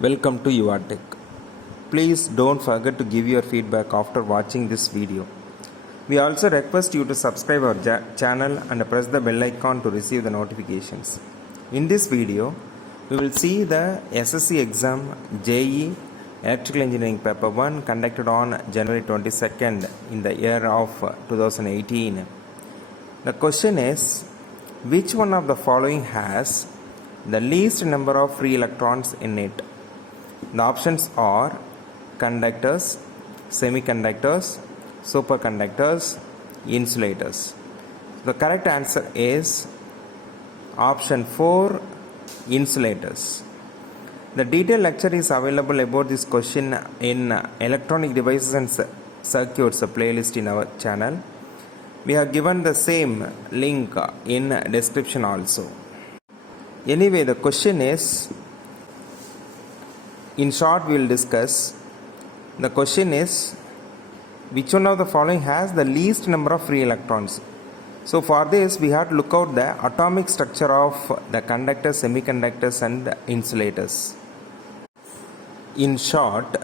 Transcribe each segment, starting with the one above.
Welcome to YuvaTeck. Please don't forget to give your feedback after watching this video. We also request you to subscribe our channel and press the bell icon to receive the notifications. In this video, we will see the SSC exam JE Electrical Engineering Paper 1 conducted on January 22nd in the year of 2018. The question is, which one of the following has the least number of free electrons in it? The options are conductors, semiconductors, superconductors, insulators. The correct answer is option 4, insulators. The detailed lecture is available about this question in Electronic Devices and Circuits playlist in our channel. We have given the same link in description also. Anyway, the question is, in short we will discuss. The question is, which one of the following has the least number of free electrons? So for this we have to look out the atomic structure of the conductors, semiconductors and insulators. In short,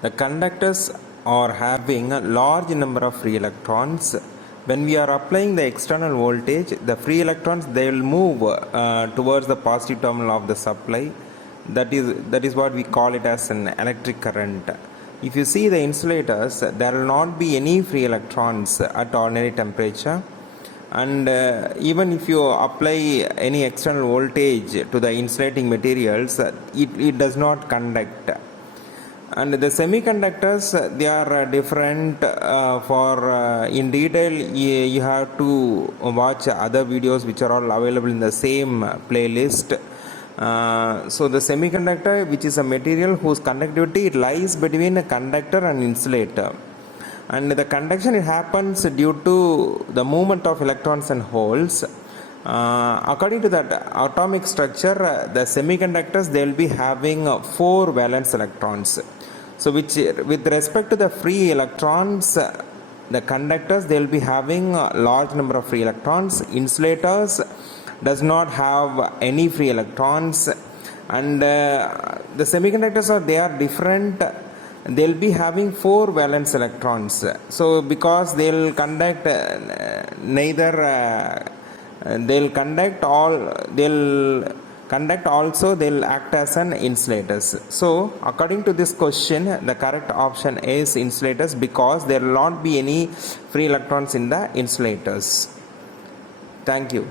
the conductors are having a large number of free electrons. When we are applying the external voltage, the free electrons, they will move towards the positive terminal of the supply. That is what we call it as an electric current. If you see the insulators, there will not be any free electrons at ordinary temperature, and even if you apply any external voltage to the insulating materials, it does not conduct. And the semiconductors, they are different. In detail you have to watch other videos which are all available in the same playlist. So the semiconductor, which is a material whose conductivity it lies between a conductor and insulator, and the conduction it happens due to the movement of electrons and holes. According to that atomic structure, the semiconductors, they will be having 4 valence electrons. So which, with respect to the free electrons, the conductors, they will be having a large number of free electrons. Insulators does not have any free electrons, and the semiconductors they are different. They'll be having 4 valence electrons. So because they'll conduct they'll conduct also, they'll act as an insulators. So according to this question, the correct option is insulators, because there will not be any free electrons in the insulators. Thank you.